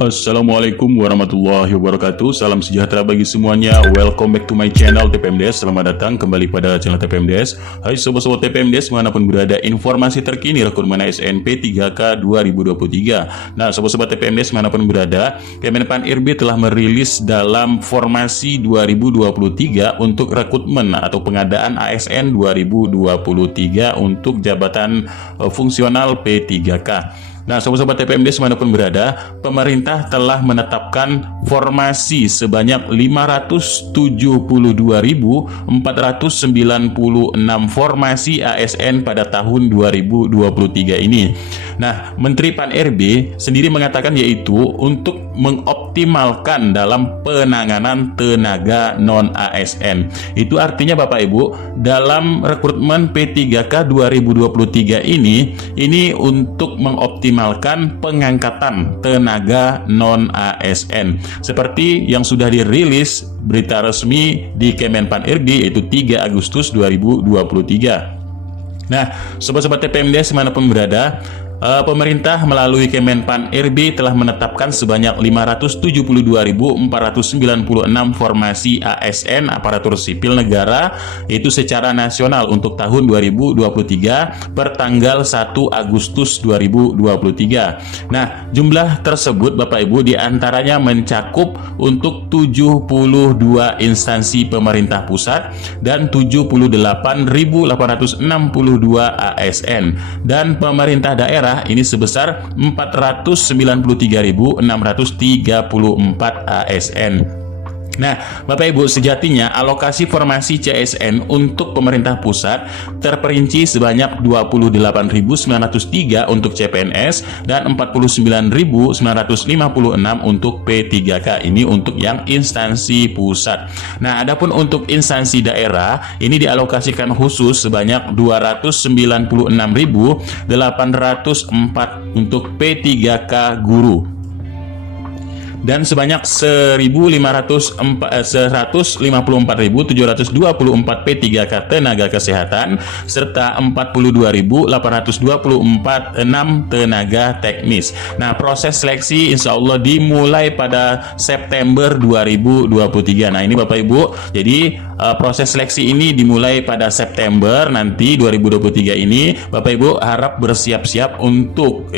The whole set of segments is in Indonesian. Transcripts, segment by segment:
Assalamualaikum warahmatullahi wabarakatuh. Salam sejahtera bagi semuanya. Welcome back to my channel TPMDes. Selamat datang kembali pada channel TPMDes. Hai sobat-sobat TPMDes manapun berada, informasi terkini rekrutmen ASN P3K 2023. Nah sobat-sobat TPMDes manapun berada, Kemenpan RB telah merilis dalam formasi 2023 untuk rekrutmen atau pengadaan ASN 2023 untuk jabatan fungsional P3K. Nah, sobat-sobat TPMDes manapun berada, pemerintah telah menetapkan formasi sebanyak 572.496 formasi ASN pada tahun 2023 ini. Nah, Menteri Pan-RB sendiri mengatakan yaitu untuk mengoptimalkan dalam penanganan tenaga non-ASN. Itu artinya Bapak Ibu, dalam rekrutmen P3K 2023 ini untuk mengoptimalkan pengangkatan tenaga non-ASN seperti yang sudah dirilis berita resmi di Kemenpan RB yaitu 3 Agustus 2023. Nah, sobat-sobat TPMDes manapun berada, pemerintah melalui Kemenpan RB telah menetapkan sebanyak 572.496 formasi ASN aparatur sipil negara yaitu secara nasional untuk tahun 2023 per tanggal 1 Agustus 2023. Nah, jumlah tersebut Bapak Ibu diantaranya mencakup untuk 72 instansi pemerintah pusat dan 78.862 ASN, dan pemerintah daerah ini sebesar 493.634 ASN. Nah, Bapak Ibu, sejatinya alokasi formasi CSN untuk pemerintah pusat terperinci sebanyak 28.903 untuk CPNS dan 49.956 untuk P3K. Ini untuk yang instansi pusat. Nah, adapun untuk instansi daerah ini dialokasikan khusus sebanyak 296.804 untuk P3K guru dan sebanyak 154.724 P3K tenaga kesehatan serta 42.824 tenaga teknis. Nah, proses seleksi insya Allah dimulai pada September 2023. Nah, ini Bapak Ibu, jadi proses seleksi ini dimulai pada September nanti 2023 ini. Bapak Ibu harap bersiap-siap untuk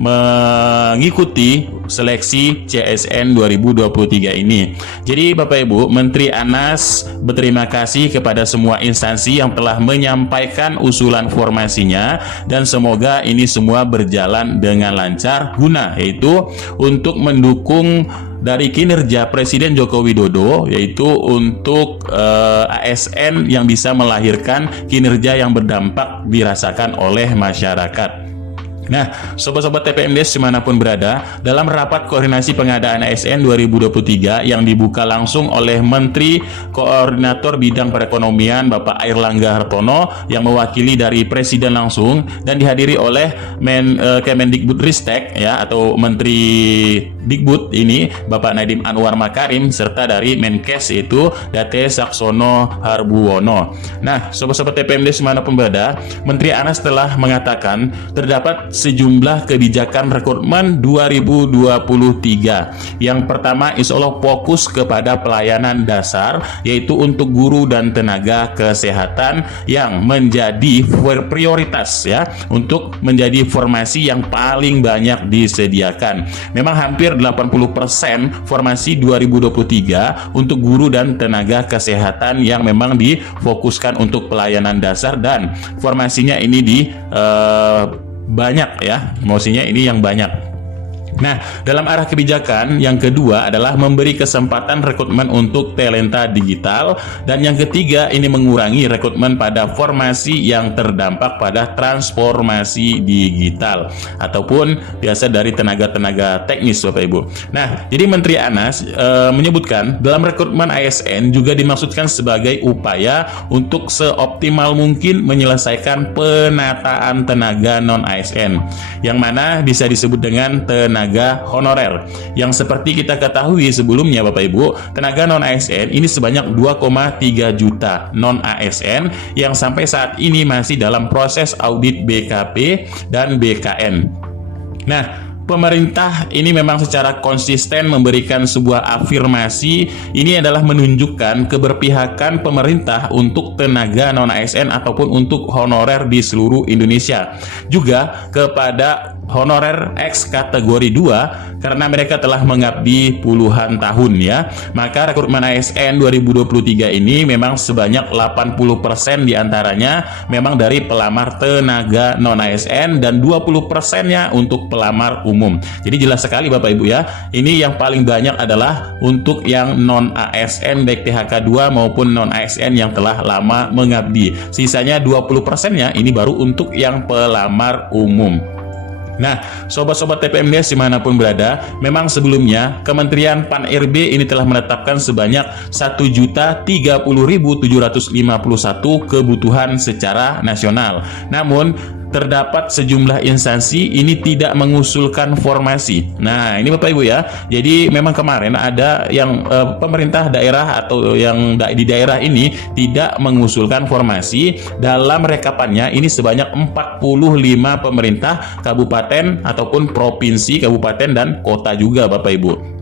mengikuti seleksi CSN 2023 ini. Jadi Bapak Ibu, Menteri Anas berterima kasih kepada semua instansi yang telah menyampaikan usulan formasinya dan semoga ini semua berjalan dengan lancar guna yaitu untuk mendukung dari kinerja Presiden Joko Widodo yaitu untuk ASN yang bisa melahirkan kinerja yang berdampak dirasakan oleh masyarakat. Nah, sobat-sobat TPMDes dimanapun berada, dalam rapat koordinasi pengadaan ASN 2023 yang dibuka langsung oleh Menteri Koordinator Bidang Perekonomian Bapak Airlangga Hartono yang mewakili dari Presiden langsung dan dihadiri oleh Kemendikbudristek atau Menteri Dikbud ini Bapak Nadiem Anwar Makarim serta dari Menkes itu Date Saksono Harbuwono. Nah, sobat-sobat TPMDes dimanapun berada, Menteri Anas telah mengatakan terdapat sejumlah kebijakan rekrutmen 2023. Yang pertama, insya Allah fokus kepada pelayanan dasar yaitu untuk guru dan tenaga kesehatan yang menjadi prioritas untuk menjadi formasi yang paling banyak disediakan. Memang hampir 80% formasi 2023 untuk guru dan tenaga kesehatan yang memang difokuskan untuk pelayanan dasar dan formasinya ini banyak maksudnya ini yang banyak. Nah, dalam arah kebijakan yang kedua adalah memberi kesempatan rekrutmen untuk talenta digital, dan yang ketiga ini mengurangi rekrutmen pada formasi yang terdampak pada transformasi digital ataupun biasa dari tenaga-tenaga teknis Bapak Ibu. Nah, jadi Menteri Anas menyebutkan dalam rekrutmen ASN juga dimaksudkan sebagai upaya untuk seoptimal mungkin menyelesaikan penataan tenaga non-ASN yang mana bisa disebut dengan tenaga honorer, yang seperti kita ketahui sebelumnya Bapak Ibu, tenaga non-ASN ini sebanyak 2,3 juta non-ASN yang sampai saat ini masih dalam proses audit BKP dan BKN. Nah, pemerintah ini memang secara konsisten memberikan sebuah afirmasi. Ini adalah menunjukkan keberpihakan pemerintah untuk tenaga non-ASN ataupun untuk honorer di seluruh Indonesia. Juga kepada honorer X kategori 2 karena mereka telah mengabdi puluhan tahun ya. Maka rekrutmen ASN 2023 ini memang sebanyak 80% diantaranya memang dari pelamar tenaga non-ASN dan 20%-nya untuk pelamar umum. Jadi jelas sekali Bapak Ibu ya. Ini yang paling banyak adalah untuk yang non-ASN baik THK 2 maupun non-ASN yang telah lama mengabdi. Sisanya 20%-nya ini baru untuk yang pelamar umum. Nah, sobat-sobat TPMDes dimanapun berada, memang sebelumnya Kementerian Pan-RB ini telah menetapkan sebanyak 1.030.751 kebutuhan secara nasional. Namun, terdapat sejumlah instansi ini tidak mengusulkan formasi. Nah, ini Bapak Ibu ya. Jadi memang kemarin ada yang pemerintah daerah atau yang di daerah ini tidak mengusulkan formasi. Dalam rekapannya ini sebanyak 45 pemerintah kabupaten ataupun provinsi, kabupaten dan kota juga Bapak Ibu.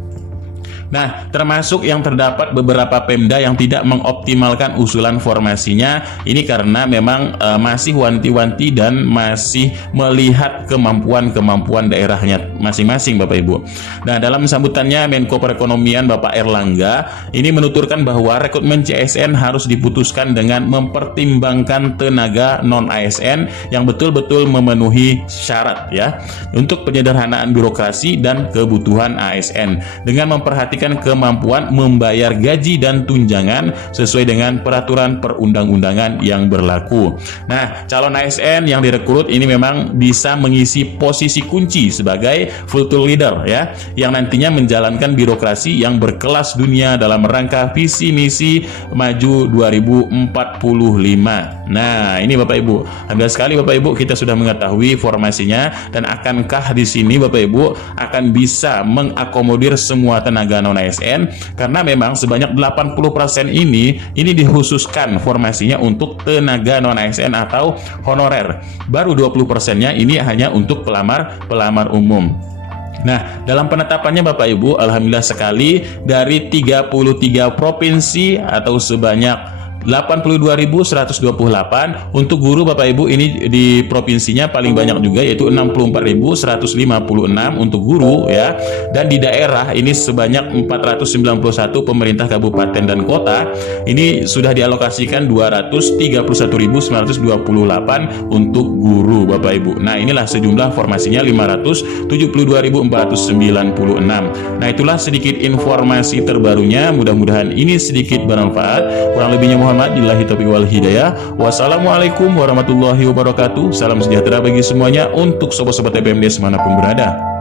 Nah, termasuk yang terdapat beberapa Pemda yang tidak mengoptimalkan usulan formasinya, ini karena memang masih wanti-wanti dan masih melihat kemampuan daerahnya masing-masing Bapak Ibu. Nah, dalam sambutannya Menko Perekonomian Bapak Erlangga ini menuturkan bahwa rekrutmen CSN harus diputuskan dengan mempertimbangkan tenaga non-ASN yang betul-betul memenuhi syarat ya untuk penyederhanaan birokrasi dan kebutuhan ASN dengan memperhatikan kemampuan membayar gaji dan tunjangan sesuai dengan peraturan perundang-undangan yang berlaku. Nah, calon ASN yang direkrut ini memang bisa mengisi posisi kunci sebagai full leader ya, yang nantinya menjalankan birokrasi yang berkelas dunia dalam rangka visi misi maju 2045. Nah, ini Bapak Ibu. Alhamdulillah sekali Bapak Ibu kita sudah mengetahui formasinya, dan akankah di sini Bapak Ibu akan bisa mengakomodir semua tenaga non-ASN, karena memang sebanyak 80% ini dikhususkan formasinya untuk tenaga non-ASN atau honorer. Baru 20%-nya ini hanya untuk pelamar umum. Nah, dalam penetapannya Bapak Ibu, alhamdulillah sekali dari 33 provinsi atau sebanyak 82.128 untuk guru Bapak Ibu, ini di provinsinya paling banyak juga yaitu 64.156 untuk guru ya, dan di daerah ini sebanyak 491 pemerintah kabupaten dan kota ini sudah dialokasikan 231.928 untuk guru Bapak Ibu. Nah, inilah sejumlah formasinya 572.496. Nah, itulah sedikit informasi terbarunya, mudah-mudahan ini sedikit bermanfaat. Kurang lebihnya mohon billahi taufiq wal hidayah. Wassalamualaikum warahmatullahi wabarakatuh. Salam sejahtera bagi semuanya untuk sobat-sobat TPMDes manapun berada.